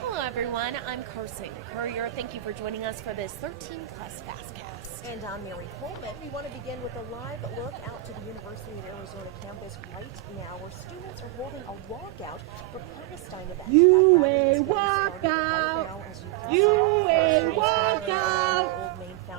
Hello, everyone. I'm Carson Courier. Thank you for joining us for this 13 Plus FastCast. And I'm Mary Coleman. We want to begin with a live look out to the University of Arizona campus right now, where students are holding a walkout for Palestine events. UA walkout! UA walkout!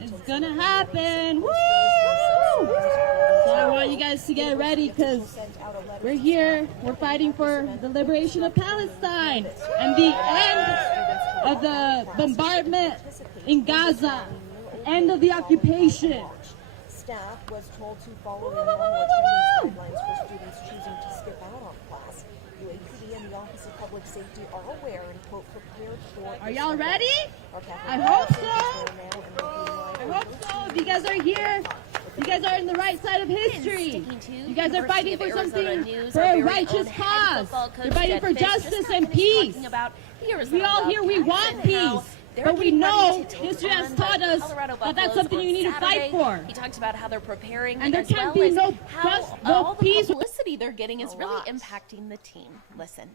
It's gonna happen! Woo! So I want you guys to get ready because we're here. We're fighting for the liberation of Palestine and the end of the bombardment in Gaza, end of the occupation. Staff was told to follow the normal attendance guidelines for students choosing to skip out on class. UAPD and the Office of Public Safety are aware and quote prepared for. Are y'all ready? I hope so. I hope so. If you guys are here, you guys are in the right side of history. You guys are fighting for something, for a righteous cause. You're fighting for justice and peace. We all here, we want peace. But we know history has taught us that that's something you need to fight for. He talked about how they're preparing, and there can't be no peace. The publicity they're getting is really impacting the team. Listen.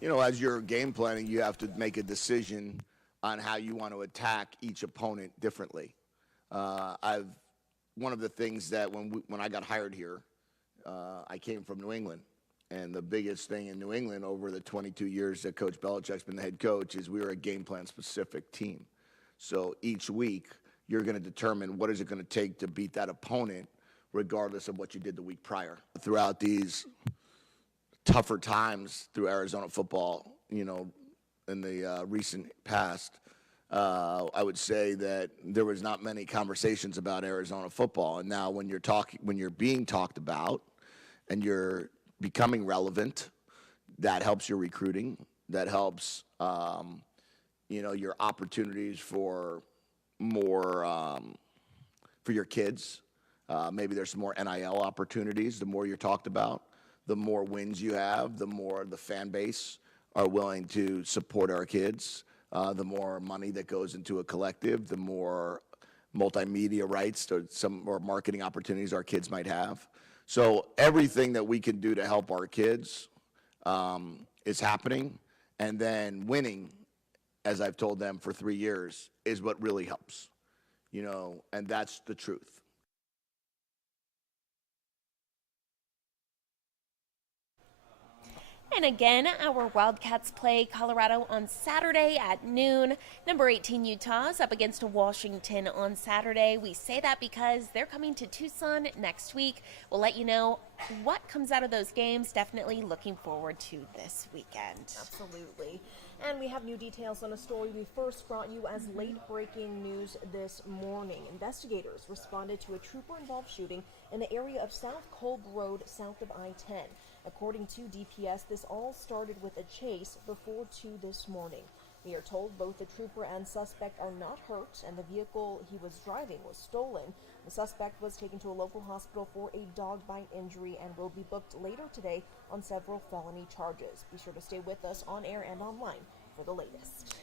You know, as you're game planning, you have to make a decision on how you want to attack each opponent differently. One of the things that when I got hired here, I came from New England. And the biggest thing in New England over the 22 years that Coach Belichick's been the head coach is we were a game plan specific team. So each week you're going to determine what is it going to take to beat that opponent regardless of what you did the week prior. Throughout these tougher times through Arizona football, you know, in the recent past, I would say that there was not many conversations about Arizona football. And now when you're being talked about and you're becoming relevant, that helps your recruiting. That helps, you know, your opportunities for more for your kids. Maybe there's some more NIL opportunities. The more you're talked about, the more wins you have, the more the fan base are willing to support our kids. The more money that goes into a collective, the more multimedia rights or some more marketing opportunities our kids might have. So everything that we can do to help our kids is happening, and then winning, as I've told them for 3 years, is what really helps, you know, and that's the truth. And again, our Wildcats play Colorado on Saturday at noon. Number 18 Utah is up against Washington on Saturday. We say that because they're coming to Tucson next week. We'll let you know what comes out of those games. Definitely looking forward to this weekend. Absolutely. And we have new details on a story we first brought you as late-breaking news this morning. Investigators responded to a trooper-involved shooting in the area of South Kolb Road, south of I-10. According to DPS, this all started with a chase before 2 this morning. We are told both the trooper and suspect are not hurt, and the vehicle he was driving was stolen. The suspect was taken to a local hospital for a dog bite injury and will be booked later today on several felony charges. Be sure to stay with us on air and online for the latest.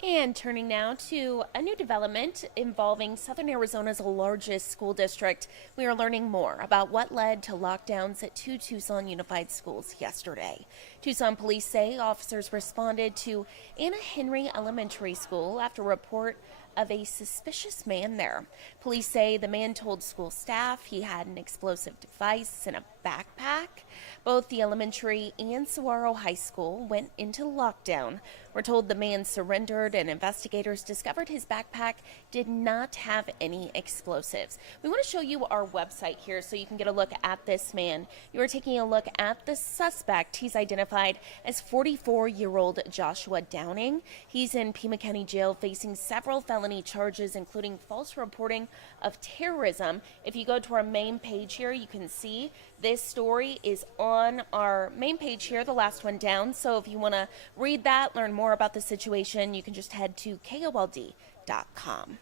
And turning now to a new development involving Southern Arizona's largest school district. We are learning more about what led to lockdowns at 2 Tucson Unified Schools yesterday. Tucson police say officers responded to Anna Henry Elementary School after a report of a suspicious man there. Police say the man told school staff he had an explosive device in a backpack. Both the elementary and Saguaro High School went into lockdown. We're told the man surrendered and investigators discovered his backpack did not have any explosives. We want to show you our website here so you can get a look at this man. You are taking a look at the suspect. He's identified as 44-year-old Joshua Downing. He's in Pima County Jail facing several felony felony charges, including false reporting of terrorism. If you go to our main page here, you can see this story is on our main page here, the last one down. So if you want to read that, learn more about the situation, you can just head to KOLD.com.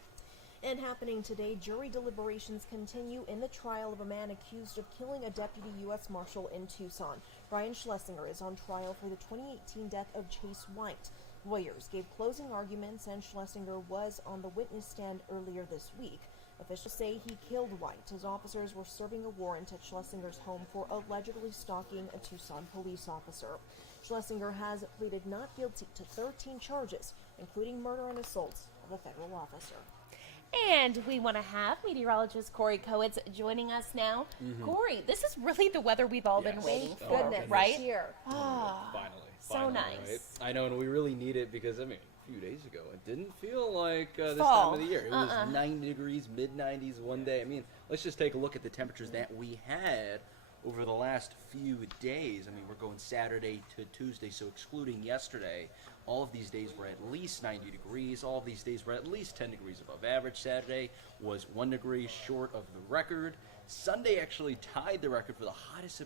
And happening today, jury deliberations continue in the trial of a man accused of killing a deputy U.S. Marshal in Tucson. Brian Schlesinger is on trial for the 2018 death of Chase White. Lawyers gave closing arguments, and Schlesinger was on the witness stand earlier this week. Officials say he killed White as officers were serving a warrant at Schlesinger's home for allegedly stalking a Tucson police officer. Schlesinger has pleaded not guilty to 13 charges, including murder and assault of a federal officer. And we want to have meteorologist Corey Coates joining us now. Corey, this is really the weather we've all been waiting for, Goodness, right? here. Finally. So nice. Right? I know, and we really need it because, I mean, a few days ago, it didn't feel like this Fall. time of the year. It was 90 degrees, mid-90s one day. I mean, let's just take a look at the temperatures that we had over the last few days. I mean, we're going Saturday to Tuesday, so excluding yesterday, all of these days were at least 90 degrees. All of these days were at least 10 degrees above average. Saturday was 1 degree short of the record. Sunday actually tied the record for the hottest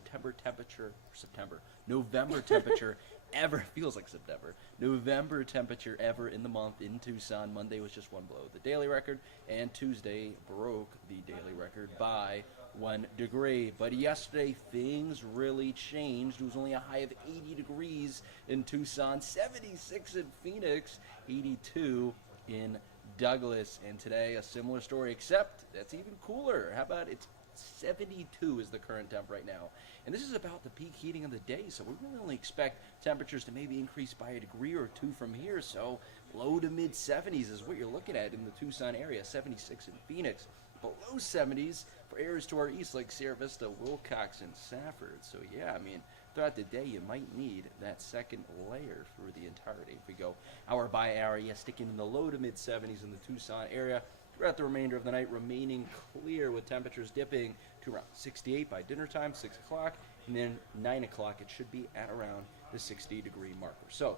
November temperature ever. Feels like September. November temperature ever in the month in Tucson. Monday was just one below the daily record, and Tuesday broke the daily record by 1 degree. But yesterday, things really changed. It was only a high of 80 degrees in Tucson, 76 in Phoenix, 82 in Douglas. And today, a similar story, except that's even cooler. How about it's 72 is the current temp right now. And this is about the peak heating of the day, so we really only expect temperatures to maybe increase by a degree or two from here. So low to mid 70s is what you're looking at in the Tucson area, 76 in Phoenix. Below 70s for areas to our east like Sierra Vista, Wilcox, and Safford. So yeah, I mean, throughout the day you might need that second layer through the entirety. If we go hour by hour, sticking in the low to mid 70s in the Tucson area. Throughout the remainder of the night, remaining clear with temperatures dipping to around 68 by dinner time, 6 o'clock, and then 9 o'clock it should be at around the 60-degree marker. So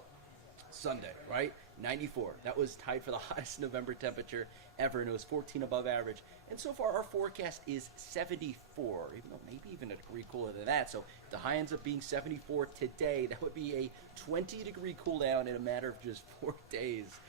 Sunday, right? 94. That was tied for the hottest November temperature ever, and it was 14 above average. And so far, our forecast is 74, even though maybe even a degree cooler than that. So if the high ends up being 74 today, that would be a 20-degree cool down in a matter of just 4 days.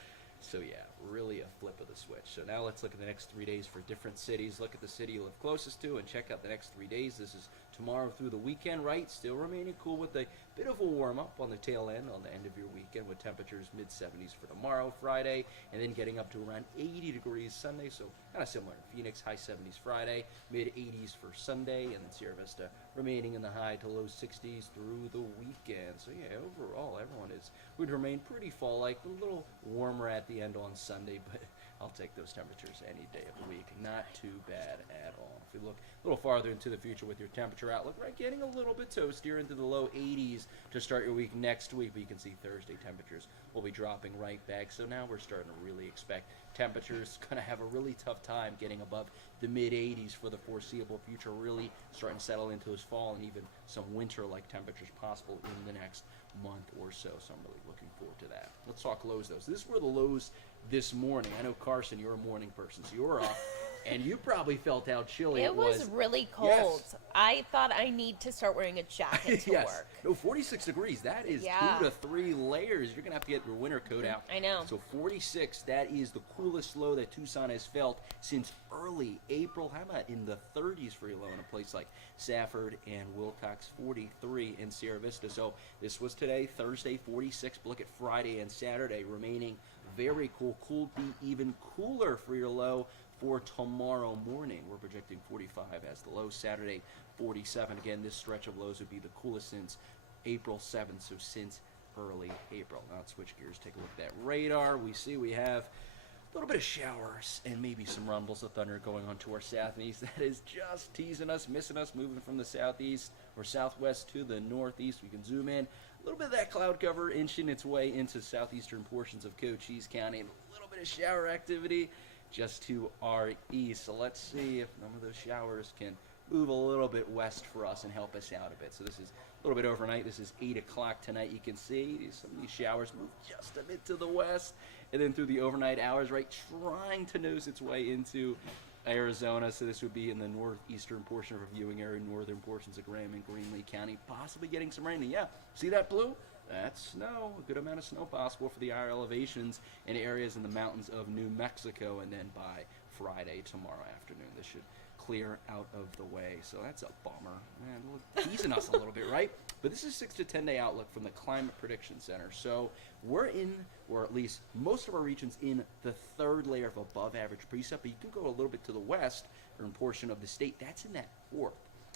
So yeah, really a flip of the switch. So now let's look at the next 3 days for different cities. Look at the city you live closest to and check out the next 3 days. This is tomorrow through the weekend, right? Still remaining cool with a bit of a warm-up on the tail end, on the end of your weekend, with temperatures mid-70s for tomorrow, Friday, and then getting up to around 80 degrees Sunday, so kind of similar. Phoenix, high 70s Friday, mid-80s for Sunday, and then Sierra Vista remaining in the high to low 60s through the weekend. So yeah, overall, everyone would remain pretty fall-like, a little warmer at the end on Sunday, but I'll take those temperatures any day of the week. Not too bad at all. If we look a little farther into the future with your temperature outlook, right, getting a little bit toastier into the low 80s to start your week next week, but you can see Thursday temperatures will be dropping right back. So now we're starting to really expect temperatures going to have a really tough time getting above the mid-80s for the foreseeable future, really starting to settle into those fall and even some winter-like temperatures possible in the next month or so. So I'm really looking forward to that. Let's talk lows, though. So this were the lows this morning. I know, Carson, you're a morning person, so you're off. And you probably felt how chilly it was. It was really cold. Yes. I thought I need to start wearing a jacket to Yes. work. No, 46 degrees. That is 2 to 3 layers. You're going to have to get your winter coat out. I know. So 46, that is the coolest low that Tucson has felt since early April. How about in the 30s for your low in a place like Safford and Wilcox, 43 in Sierra Vista. So this was today, Thursday, 46. But look at Friday and Saturday remaining very cool. Could be even cooler for your low for tomorrow morning. We're projecting 45 as the low. Saturday, 47. Again, this stretch of lows would be the coolest since April 7th, so since early April. Now let's switch gears, take a look at that radar. We see we have a little bit of showers and maybe some rumbles of thunder going on to our south and east. That is just teasing us, missing us, moving from the southeast or southwest to the northeast. We can zoom in. A little bit of that cloud cover inching its way into southeastern portions of Cochise County, and a little bit of shower activity just to our east. So let's see if none of those showers can move a little bit west for us and help us out a bit. So this is a little bit overnight. This is 8 o'clock tonight. You can see some of these showers move just a bit to the west, and then through the overnight hours, right, trying to nose its way into Arizona. So this would be in the northeastern portion of our viewing area, northern portions of Graham and Greenlee County, possibly getting some rain. And yeah, see that blue? That's snow. A good amount of snow possible for the higher elevations and areas in the mountains of New Mexico. And then by Friday, tomorrow afternoon, this should clear out of the way. So that's a bummer. Man, teasing us a little bit, right? But this is 6 to 10 day outlook from the Climate Prediction Center. So we're in, or at least most of our regions, in the third layer of above average precip. But you can go a little bit to the west, or in portion of the state, that's in that fourth.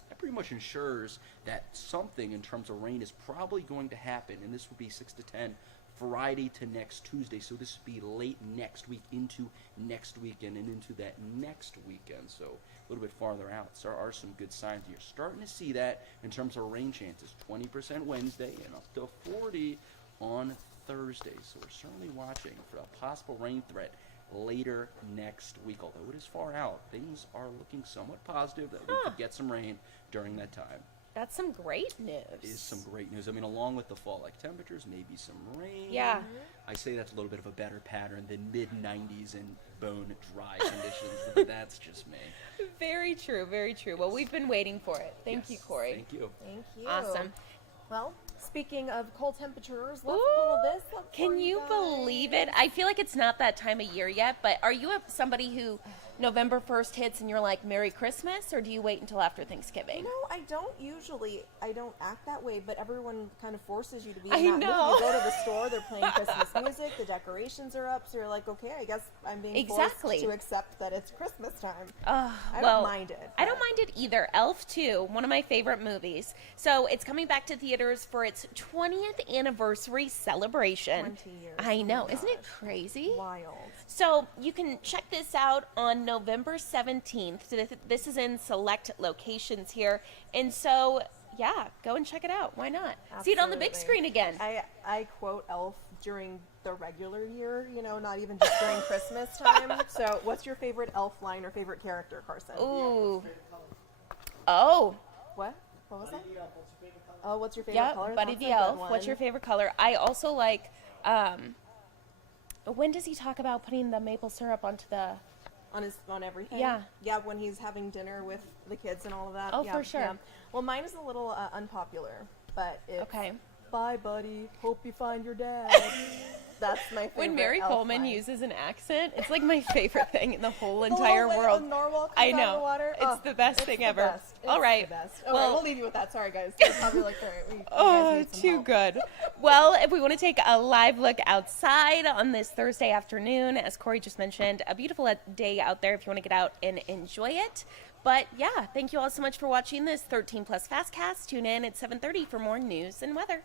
That pretty much ensures that something in terms of rain is probably going to happen, and this would be 6 to 10 Friday to next Tuesday. So this would be late next week into next weekend and into that next weekend. So a little bit farther out. So there are some good signs. You're starting to see that in terms of rain chances. 20% Wednesday and up to 40 on Thursday. So we're certainly watching for a possible rain threat later next week. Although it is far out, things are looking somewhat positive that we could get some rain during that time. That's some great news. It is some great news. I mean, along with the fall-like temperatures, maybe some rain. Yeah. I say that's a little bit of a better pattern than mid-90s and bone-dry conditions, but that's just me. Very true, very true. Well, we've been waiting for it. Thank you, Corey. Thank you. Thank you. Awesome. Well, speaking of cold temperatures, let's Ooh, pull this up for can you guys. believe it? I feel like it's not that time of year yet, but are you somebody who November 1st hits and you're like, Merry Christmas, or do you wait until after Thanksgiving? No, I don't act that way, but everyone kind of forces you to be I in that know. mood. You go to the store, they're playing Christmas music, the decorations are up, so you're like, okay, I guess I'm being Exactly. forced to accept that it's Christmas time. I don't mind it, I don't but- mind it either. Elf 2, one of my favorite movies. So it's coming back to theaters for its 20th anniversary celebration. 20 years. I know. Oh my Isn't it gosh. crazy? Wild. So you can check this out on November 17th. This is in select locations here. And so, yeah, go and check it out. Why not? See it on the big Absolutely. screen again. I quote Elf during the regular year, not even just during Christmas time. So what's your favorite Elf line or favorite character, Carson? Ooh. Oh. What? What was that? Oh, what's your favorite Yep, color? Buddy That's the a good Elf. one. What's your favorite color? I also like, when does he talk about putting the maple syrup onto the... On everything? Yeah. Yeah, when he's having dinner with the kids and all of that. Oh, yeah, for sure. Yeah. Well, mine is a little unpopular, but it's, Okay. bye, buddy. Hope you find your dad. That's my favorite When Mary Elf Coleman line. uses an accent, it's like my favorite thing in the whole The entire little way world. a narwhal comes I out of know. the water. It's Oh, the best it's thing the ever. best. It's All right. the best. Well- Well, we'll leave you with that. Sorry, guys. They're probably like, all right, you Oh, guys need some too help. good. Well, if we want to take a live look outside on this Thursday afternoon, as Corey just mentioned, a beautiful day out there if you want to get out and enjoy it. But yeah, thank you all so much for watching this 13 Plus FastCast. Tune in at 7:30 for more news and weather.